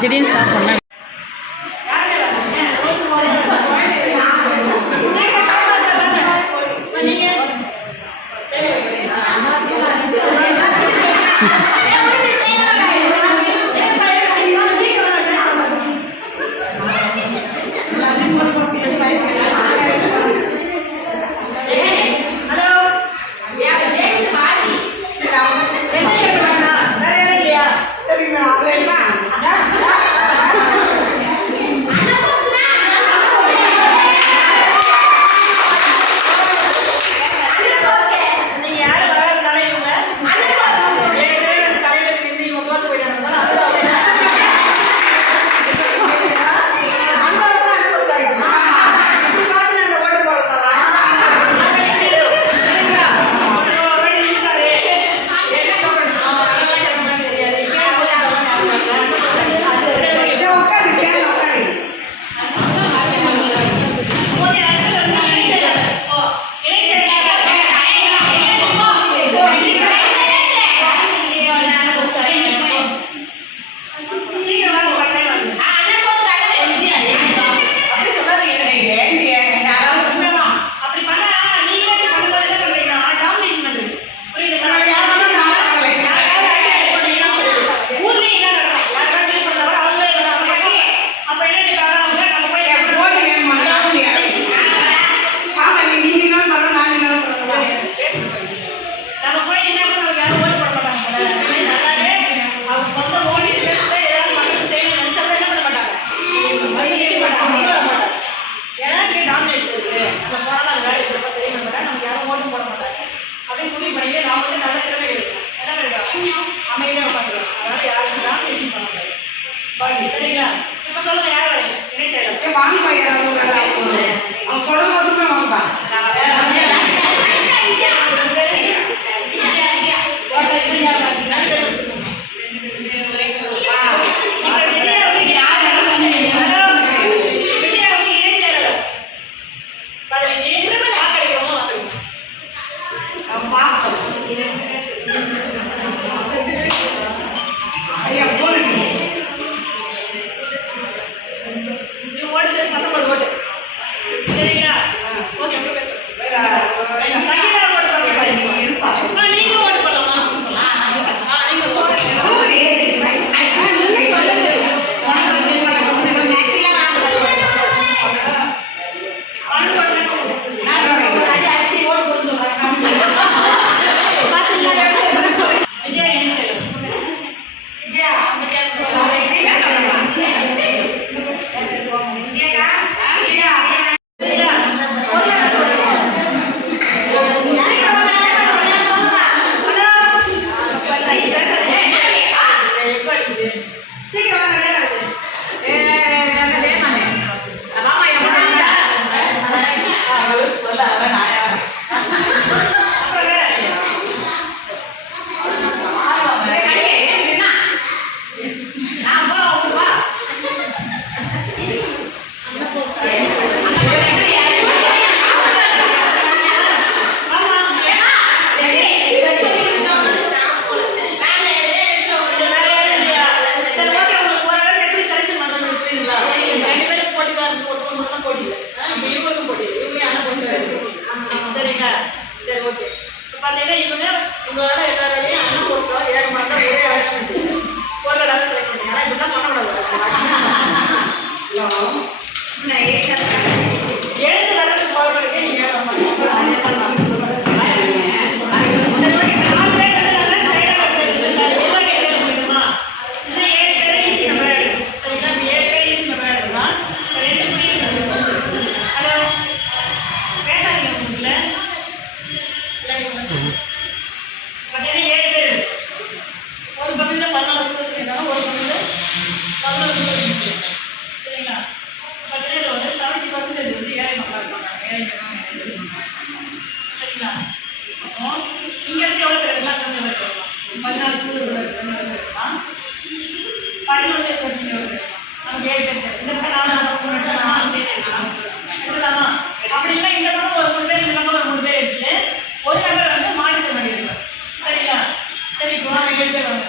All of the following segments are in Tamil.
திடீர்னு ஸ்டார்ட் பண்ணேன். எழுந்து வரது போகிறதுக்கு நீங்கள் 14 சீர்கள் இருக்கலாம், 11 நமக்கு 7 பேர். இந்த பக்கம் 4 பேர் எடுக்கலாமா? அப்படி இல்லை இந்த பக்கம் ஒரு 3 பேர், இந்த பக்கம் ஒரு 3 பேர் எடுத்துட்டு ஒரு நபர் வந்து மாநில பண்ணிடுவோம். சரிங்களா? சரி, இப்போ 7 பேர் வாங்க.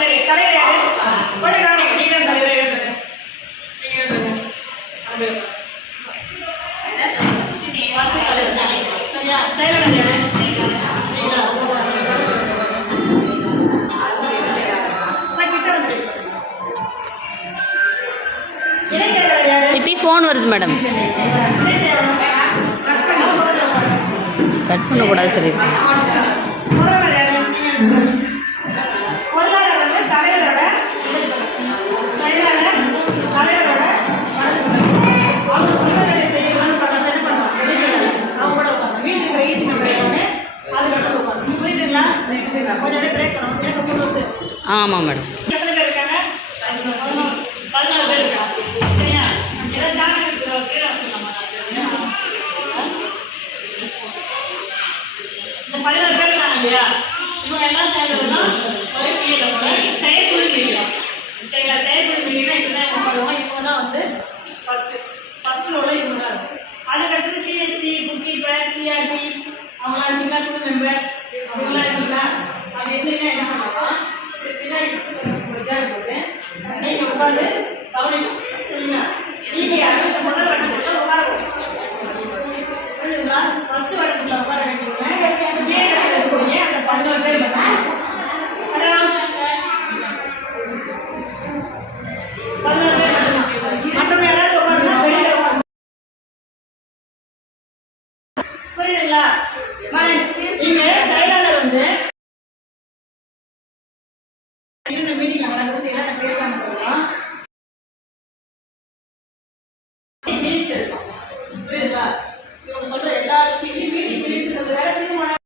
சரி, தலைவர் யாரு? கொஞ்சம் கவனிங்க. நீங்க தான் தலைவர். எழுதுங்க. நீங்க எழுதுங்க. சரியா? செயலர் யாரு? இப்போ ஃபோன் வருது மேடம். கட் பண்ணக்கூடாது சொல்லியிருக்கேன். ஆமாம் மேடம். இந்த 14 பேர் இருக்காங்க இல்லையா, இவங்க எல்லாம் சேர்ந்ததுன்னா ஒரு கீழே செயற்குழு மீட்டிங். சரிங்களா? செயற்குழு மீட்டிங்னா இப்படிதான் என்ன பண்ணுவோம், இவங்க தான் வந்து ஃபர்ஸ்ட் ரோல இவங்க தான் இருக்கும். அதுக்கடுத்து சிஎஸ்டி, புக் கீப்பர், சிஆர்பி, அவங்களாம் இருக்கீங்களா, குழு மெம்பர் இவங்களாம் இருக்கீங்களா, அப்படி இருந்தீங்கன்னா என்ன பண்ணுவோம், பின்னாடி போட்டு நீங்கள் உட்காந்து கவனிக்கும். சரிங்களா? நீங்கள் யாரும் முதல் வட்டத்தில் உட்காரணும். புரியுதுங்களா? ஃபர்ஸ்ட் வட்டத்தில் உட்கார வேண்டியவங்க அந்த 11 பேர் மட்டும் யாராவது உட்காருன்னா வெளியில உட்காந்து. புரியுதுங்களா? நீங்க செயலாளர் வந்து மீட்டிங் அவங்களை பேசாம போகலாம். புரியுதுங்களா? இவங்க சொல்ற எல்லா விஷயத்தையும் மீட்டிங் மினிட்ஸ் வேற தீர்மானம்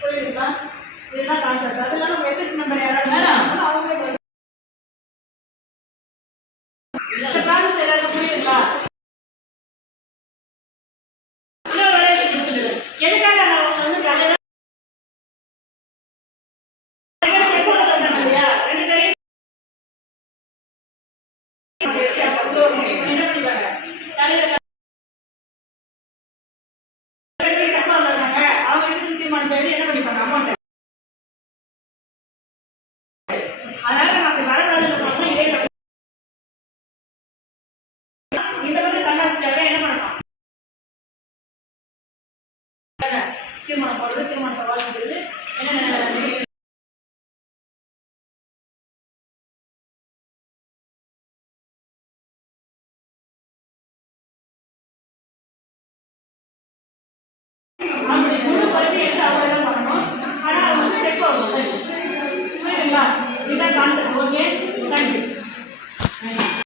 புரியுதுங்களா? இதுதான் கான்செப்ட். அதனால மெசேஜ் நம்பர் யாராவது அவங்களே இந்த ப்ராசஸ் எல்லாருக்கும் புரியுதுங்களா? இன்னொரு வேலை விஷயம் சொல்லுது. எதுக்காக அவங்க வந்து காலையில செக் பண்ண இல்லையா? 2 பேரையும் என்ன பண்ணிப்பாங்க? காலையில செக் பண்ண வந்தாங்க. அவங்க இஷ்டத்துக்கு தீர்மானம் என்ன பண்ணிப்பாங்க? அமௌண்ட். அதனால நமக்கு வர காலையில் பார்த்தா இதே இந்த மாதிரி கண்ணாசிச்சாவே என்ன பண்ணணும்? தீர்மானம் போடுறது, தீர்மானத்தை வாசிக்கிறது, என்ன